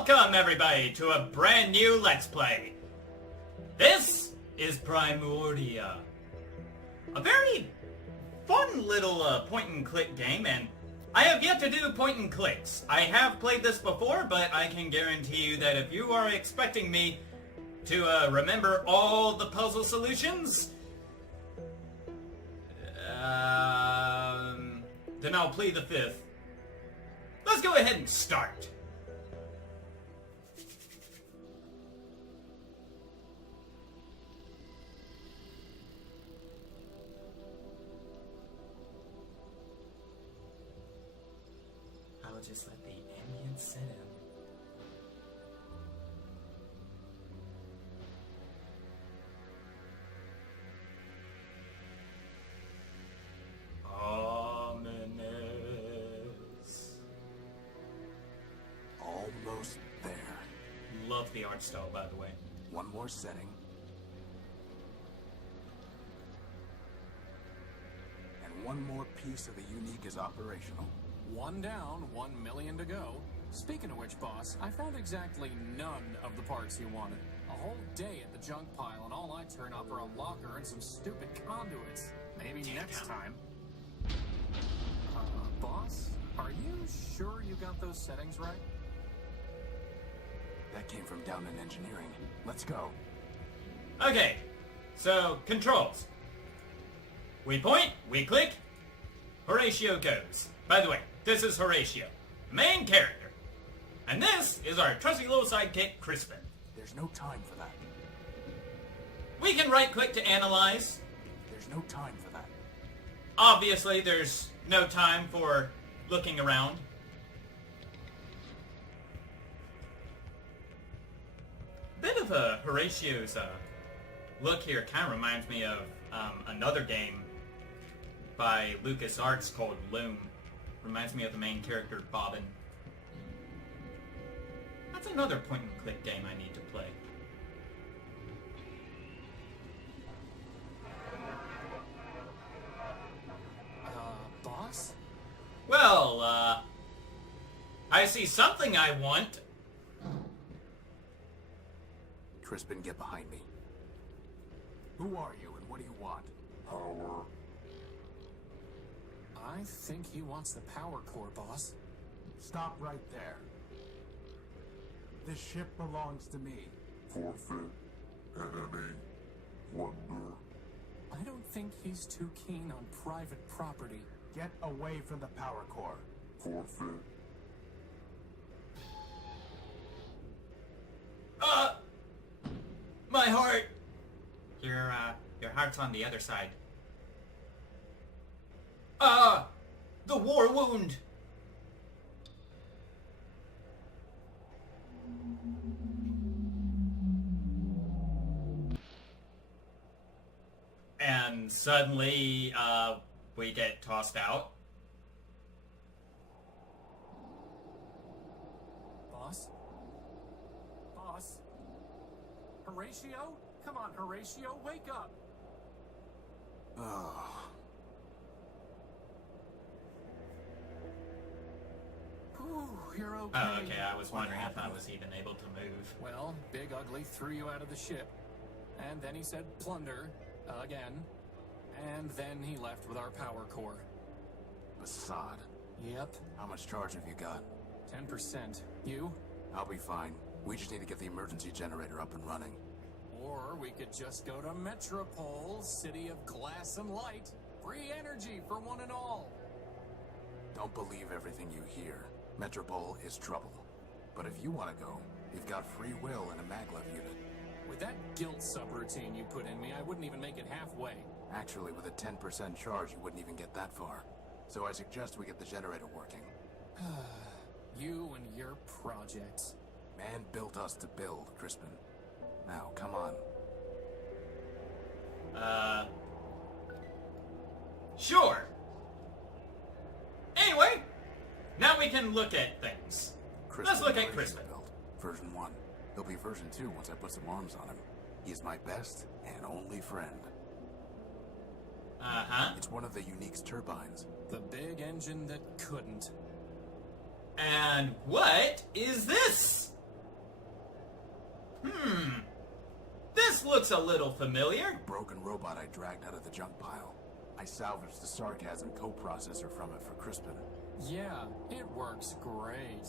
Welcome, everybody, to a brand new Let's Play. This is Primordia. A very fun little point-and-click game, and I have yet to do point-and-clicks. I have played this before, but I can guarantee you that if you are expecting me to remember all the puzzle solutions, then I'll plead the fifth. Let's go ahead and start. I'll just let the ambience set in. Ominous. Almost there. Love the art style, by the way. One more setting. And one more piece of the unique is operational. One down, 1 million to go. Speaking of which, boss, I found exactly none of the parts you wanted. A whole day at the junk pile, and all I turn up are a locker and some stupid conduits. Maybe next time. Boss, are you sure you got those settings right? That came from down in engineering. Let's go. Okay, so controls. We point, we click, Horatio goes. By the way, this is Horatio, main character. And this is our trusty little sidekick, Crispin. There's no time for that. We can right-click to analyze. There's no time for that. Obviously, there's no time for looking around. Bit of Horatio's look here kind of reminds me of another game by LucasArts called Loom. Reminds me of the main character, Bobbin. That's another point-and-click game I need to play. Boss? Well, I see something I want. Crispin, get behind me. Who are you and what do you want? Power. I think he wants the power core, boss. Stop right there. This ship belongs to me. Forfeit. Enemy. Wonder. I don't think he's too keen on private property. Get away from the power core. Forfeit. My heart! Your heart's on the other side. The war wound! And suddenly, we get tossed out. Boss? Boss? Horatio? Come on, Horatio, wake up! Oh. Whew, you're okay. Oh, okay, I was wondering if I was even able to move. Well, Big Ugly threw you out of the ship. And then he said plunder, again. And then he left with our power core. Assad. Yep, How much charge have you got? 10%. You? I'll be fine. We just need to get the emergency generator up and running. Or we could just go to Metropole, city of glass and light. Free energy for one and all. Don't believe everything you hear. Metropole is trouble. But if you want to go, you've got free will and a maglev unit. With that guilt subroutine you put in me, I wouldn't even make it halfway. Actually, with a 10% charge, you wouldn't even get that far. So I suggest we get the generator working. You and your projects. Man built us to build, Crispin. Now, come on. Sure. Anyway, now we can look at things. Let's look at Crispin. Built. Version 1. He'll be version 2 once I put some arms on him. He's my best and only friend. Uh-huh. It's one of the Unique's turbines. The big engine that couldn't. And what is this? This looks a little familiar. Broken robot I dragged out of the junk pile. I salvaged the sarcasm coprocessor from it for Crispin. Yeah, it works great.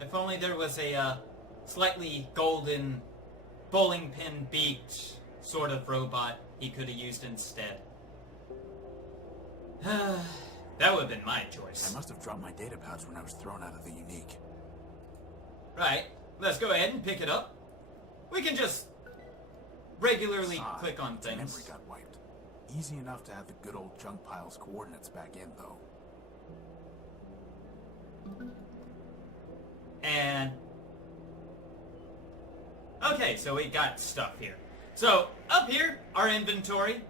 If only there was a slightly golden bowling pin beaked sort of robot he could have used instead. That would have been my choice. I must have dropped my data pouch when I was thrown out of the unique. Right, let's go ahead and pick it up. We can just regularly Ah, click on the memory things. got wiped. Easy enough to add the good old junk pile's coordinates back in, though. And okay, so we got stuff here. So up here, our inventory.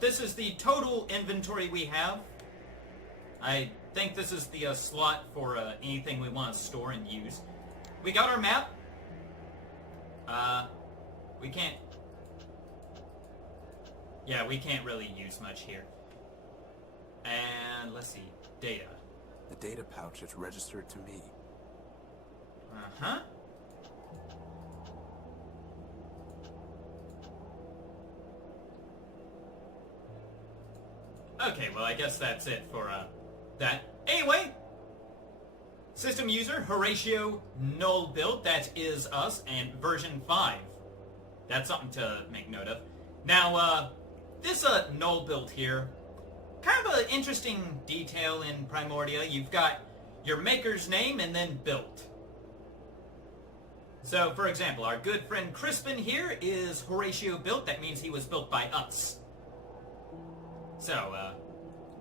This is the total inventory we have. I think this is the slot for anything we want to store and use. We got our map. We can't. Yeah, we can't really use much here. And let's see, data. The data pouch is registered to me. Uh-huh. Okay, well, I guess that's it for, that. Anyway, system user, Horatio Null Build, that is us, and version 5. That's something to make note of. Now, this, Null Build here, kind of an interesting detail in Primordia. You've got your maker's name and then build. So, for example, our good friend Crispin here is Horatio built. That means he was built by us. So,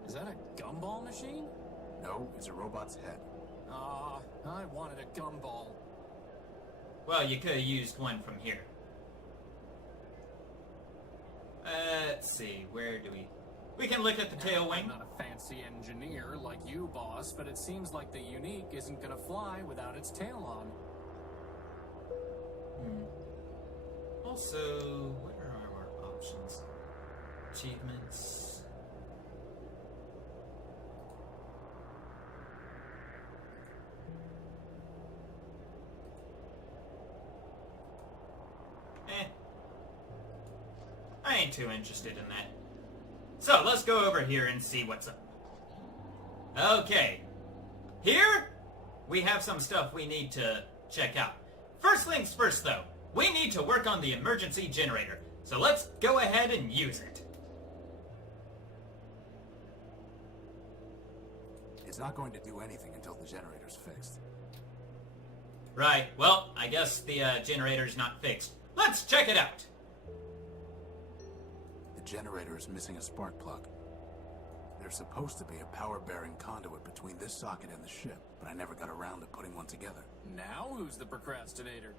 Is that a gumball machine? No, it's a robot's head. Ah, I wanted a gumball. well, you could have used one from here. Let's see, where do we... We can look at the tail I'm wing. not a fancy engineer like you, boss, but it seems like the unique isn't gonna fly without its tail on. Also, what are our options? Achievements. I ain't too interested in that. So, let's go over here and see what's up. Okay. Here, we have some stuff we need to check out. First things first, though. We need to work on the emergency generator. So let's go ahead and use it. It's not going to do anything until the generator's fixed. Right, well, I guess the generator's not fixed. Let's check it out. The generator is missing a spark plug. There's supposed to be a power-bearing conduit between this socket and the ship, but I never got around to putting one together. Now who's the procrastinator?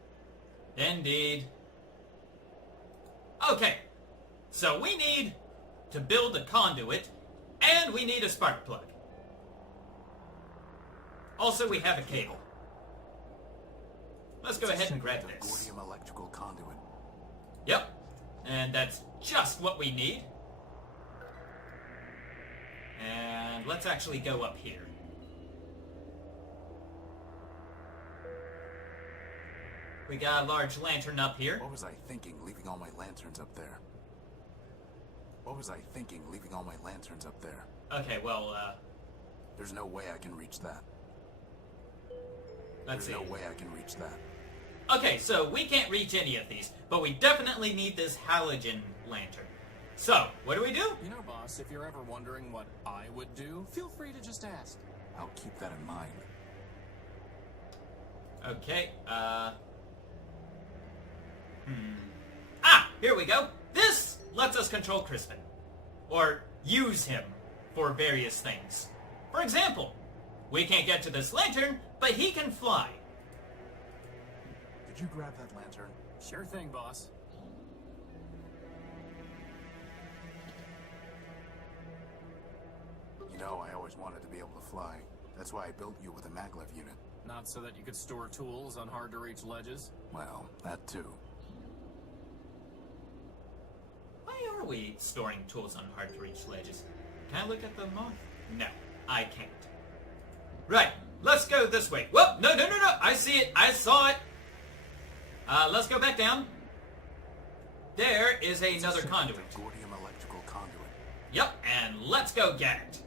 Indeed. Okay, so we need to build a conduit, and we need a spark plug. Also, we have a cable. Let's go ahead and grab this. Gordium electrical conduit. Yep, and that's just what we need. And let's actually go up here. We got a large lantern up here. What was I thinking leaving all my lanterns up there? What was I thinking leaving all my lanterns up there? Okay, well, There's no way I can reach that. let's see. There's no way I can reach that. Okay, so we can't reach any of these, but we definitely need this halogen lantern. So, what do we do? You know, boss, if you're ever wondering what I would do, feel free to just ask. I'll keep that in mind. Okay, here we go. This lets us control Crispin. Or use him for various things. For example, we can't get to this lantern, but he can fly. Did you grab that lantern? Sure thing, boss. You know, I always wanted to be able to fly. That's why I built you with a maglev unit. Not so that you could store tools on hard-to-reach ledges? Well, that too. Why are we storing tools on hard-to-reach ledges? Can I look at the moth? No, I can't. Right, Let's go this way. Whoop! No, no, no, no! I see it! I saw it! Let's go back down. There is another conduit. Gordium electrical conduit. Yep, and let's go get it.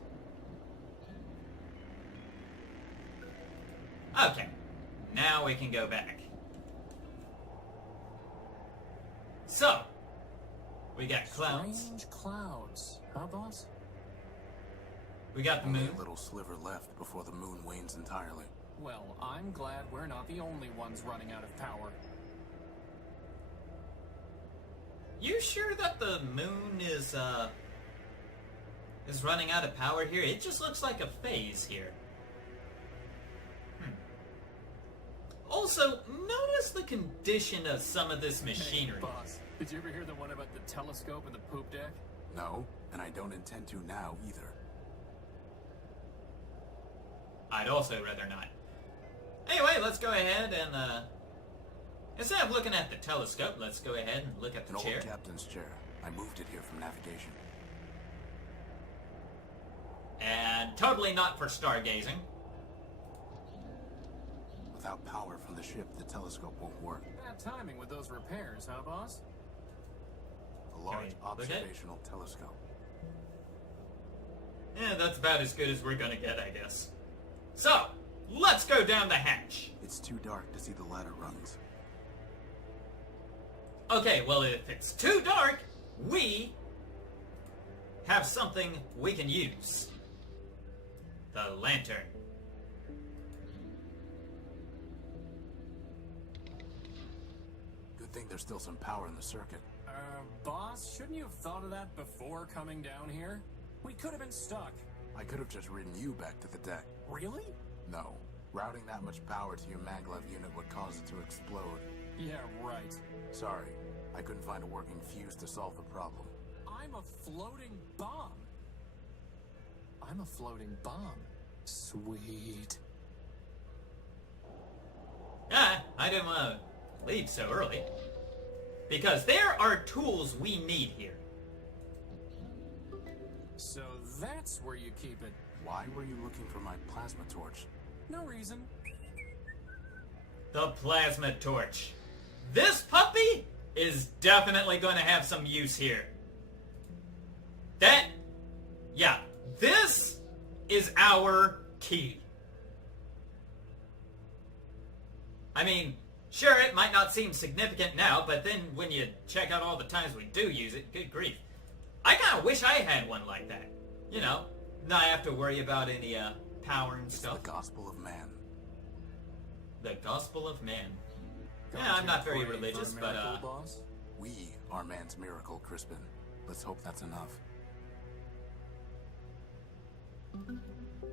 Okay, now we can go back. So, we got clouds. Strange clouds, huh, boss? We got the Only moon. a little sliver left before the moon wanes entirely. Well, I'm glad we're not the only ones running out of power. You sure that the moon is running out of power here? It just looks like a phase here. Also, notice the condition of some of this machinery. Hey, boss, did you ever hear the one about the telescope and the poop deck? No, and I don't intend to now either. I'd also rather not. Anyway, let's go ahead and, instead of looking at the telescope, let's go ahead and look at the An chair. old captain's chair. I moved it here from navigation. And totally not for stargazing. Without power from the ship, the telescope won't work. Bad timing with those repairs, huh, boss? A large we look at it? observational telescope. Yeah, that's about as good as we're gonna get, I guess. So, let's go down the hatch. It's too dark to see the ladder rungs. Okay, well, if it's too dark, we have something we can use. The lantern. Good thing there's still some power in the circuit. Boss, shouldn't you have thought of that before coming down here? We could have been stuck. I could have just ridden you back to the deck. Really? No. Routing that much power to your maglev unit would cause it to explode. Yeah, right. Sorry, I couldn't find a working fuse to solve the problem. I'm a floating bomb. I'm a floating bomb. Sweet. I didn't want to leave so early. Because there are tools we need here. So that's where you keep it. Why were you looking for my plasma torch? No reason. The plasma torch. This puppy is definitely going to have some use here. This is our key. I mean, sure, it might not seem significant now, but then when you check out all the times we do use it, good grief. I kind of wish I had one like that. You know, not have to worry about any power and It's stuff. the gospel of man. The gospel of man. Going Yeah, I'm to not very pray for a religious, but miracle, boss? We are man's miracle, Crispin. Let's hope that's enough.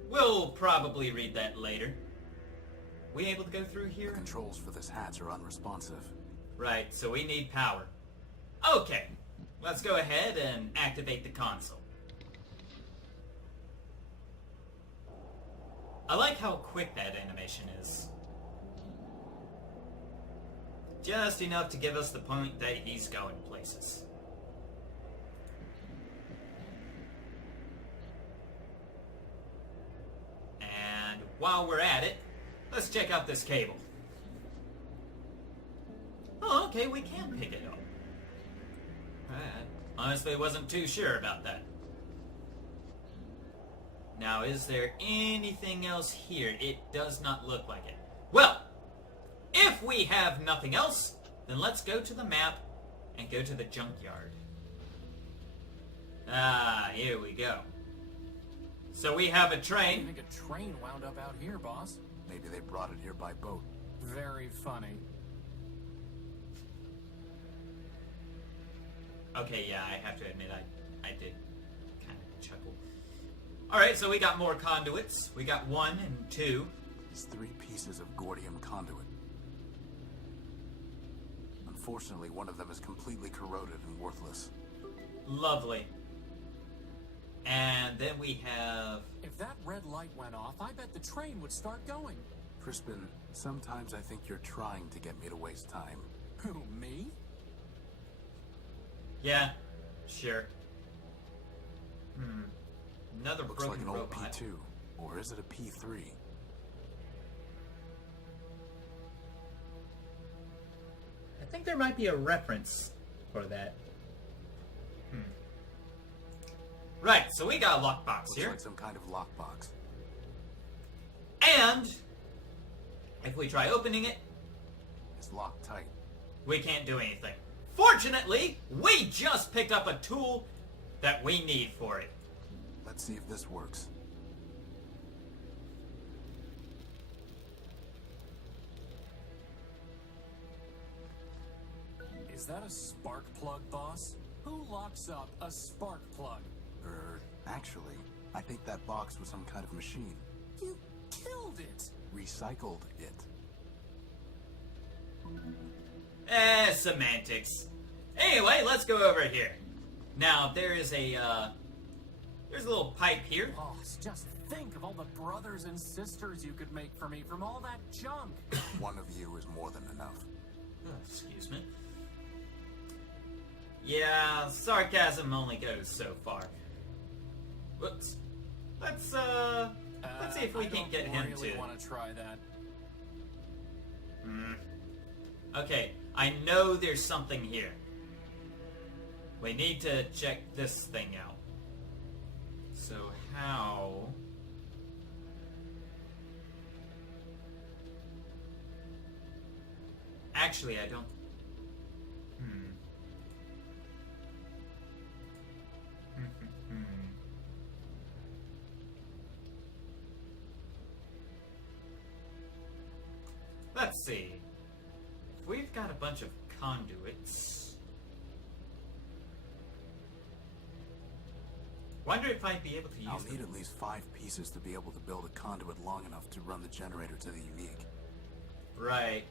we'll probably read that later. We able to go through The here? controls for this hatch are unresponsive. Right, so we need power. Okay, let's go ahead and activate the console. I like how quick that animation is. Just enough to give us the point that he's going places. And while we're at it, let's check out this cable. Oh, okay, we can pick it up. Alright. Honestly, wasn't too sure about that. Now, is there anything else here? It does not look like it. Well, if we have nothing else, then let's go to the map and go to the junkyard. Ah, here we go. So we have a I train. think a train wound up out here, boss. Maybe they brought it here by boat. Very funny. Okay, yeah, I have to admit, I did kind of chuckle. Alright, so we got more conduits. We got 1 and 2. It's 3 pieces of gordium conduit. Unfortunately, one of them is completely corroded and worthless. Lovely. And then we have... If that red light went off, I bet the train would start going. Crispin, sometimes I think you're trying to get me to waste time. Who, me? Yeah, sure. Another Looks broken like an old robot. P2. Or is it a P3? think there might be a reference for that. Right, so we got a lockbox Looks here. like some kind of lockbox. And if we try opening it, It's locked tight. we can't do anything. Fortunately, we just picked up a tool that we need for it. Let's see if this works. Is that a spark plug, boss? Who locks up a spark plug? Actually, I think that box was some kind of machine. You killed it! Recycled it. Semantics. Anyway, let's go over here. Now, there's a little pipe here. Boss, just think of all the brothers and sisters you could make for me from all that junk. One of you is more than enough. Excuse me. Yeah, sarcasm only goes so far. Whoops. Let's see if we can get him really to... want to try that. Okay, I know there's something here. We need to check this thing out. So how... Actually, I don't... Let's see. If we've got a bunch of conduits... Wonder if I'd be able to use I'll them. need at least 5 pieces to be able to build a conduit long enough to run the generator to the unique. Right.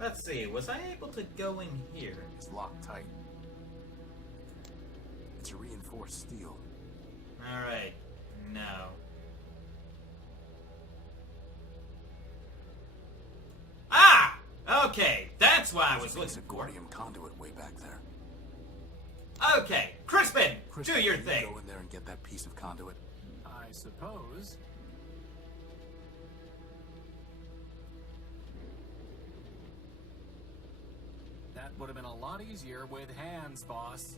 Let's see, was I able to go in here? It's locked tight. It's a reinforced steel. Alright, no. Ah! Okay, that's why I was There's a looking for. gordium conduit way back there. Okay, Crispin, Crispin, do your can you thing. go in there and get that piece of conduit. I suppose. That would have been a lot easier with hands, boss.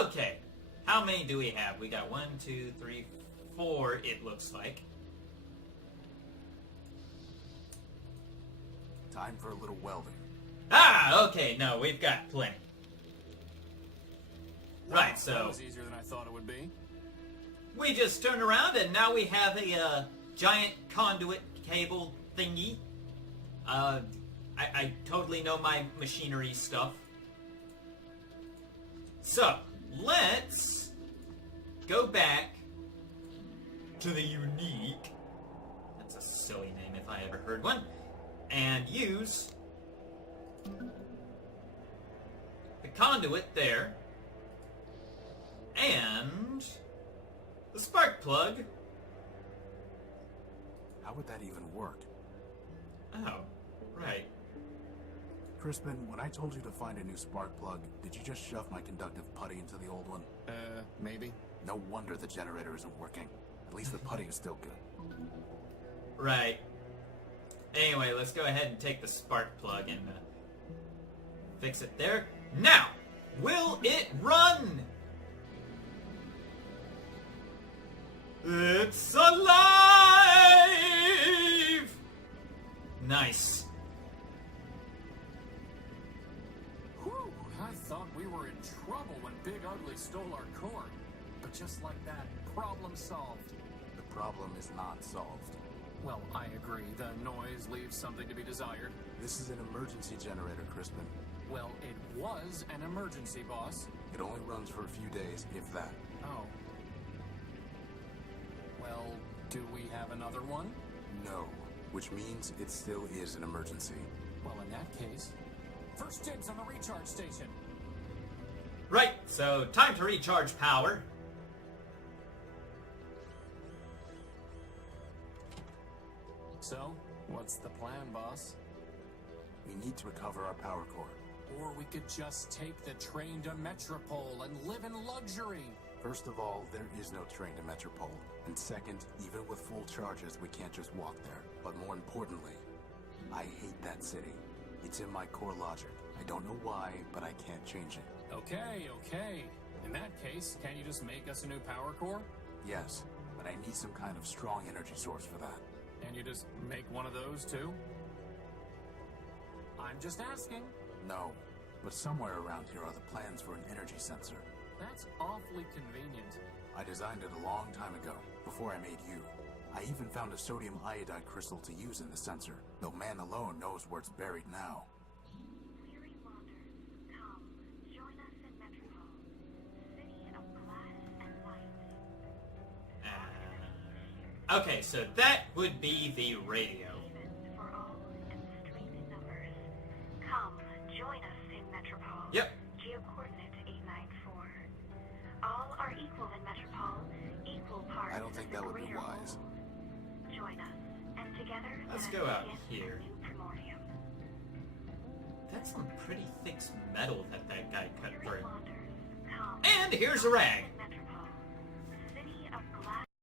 Okay, how many do we have? We got 1, 2, 3, 4, it looks like. Time for a little welding. Ah, okay, no, we've got plenty. Right, That so was easier than I thought it would be. we just turn around and now we have a giant conduit cable thingy. I totally know my machinery stuff. So, let's go back to the unique. That's a silly name if I ever heard one. And use the conduit there. And the spark plug. How would that even work? Oh, right. Crispin, when I told you to find a new spark plug, did you just shove my conductive putty into the old one? Maybe. No wonder the generator isn't working. At least the putty is still good. Right. Anyway, let's go ahead and take the spark plug and fix it there. Now, will it run? It's alive! Nice. Whew, I thought we were in trouble when Big Ugly stole our core. But just like that, problem solved. The problem is not solved. Well, I agree. The noise leaves something to be desired. This is an emergency generator, Crispin. Well, it was an emergency, boss. It only runs for a few days, if that. Oh. Well, do we have another one? No. Which means it still is an emergency. Well, in that case, first dibs on the recharge station. Right, so time to recharge power. So, what's the plan, boss? We need to recover our power core. Or we could just take the train to Metropole and live in luxury. First of all, there is no train to Metropole. And second, even with full charges, we can't just walk there. But more importantly, I hate that city. It's in my core logic. I don't know why, but I can't change it. Okay. In that case, can't you just make us a new power core? Yes, but I need some kind of strong energy source for that. And you just make one of those too? I'm just asking. No, but somewhere around here are the plans for an energy sensor. That's awfully convenient. I designed it a long time ago, before I made you. I even found a sodium iodide crystal to use in the sensor, though man alone knows where it's buried now. Weary wanderers, come, join us in Metropole, city of glass and light. Okay, so that would be the radio. Even for all and strange numbers. Come, join us in Metropole. Yep. Geocoordinate 894. All are equal in Metropole, equal parts I don't think of the that would be greater wise. whole. Join us, and together Let's let go us out begin here. the new Primordium. That's some pretty thick metal that guy cut Weary through. wanderers, come, And here's a rag.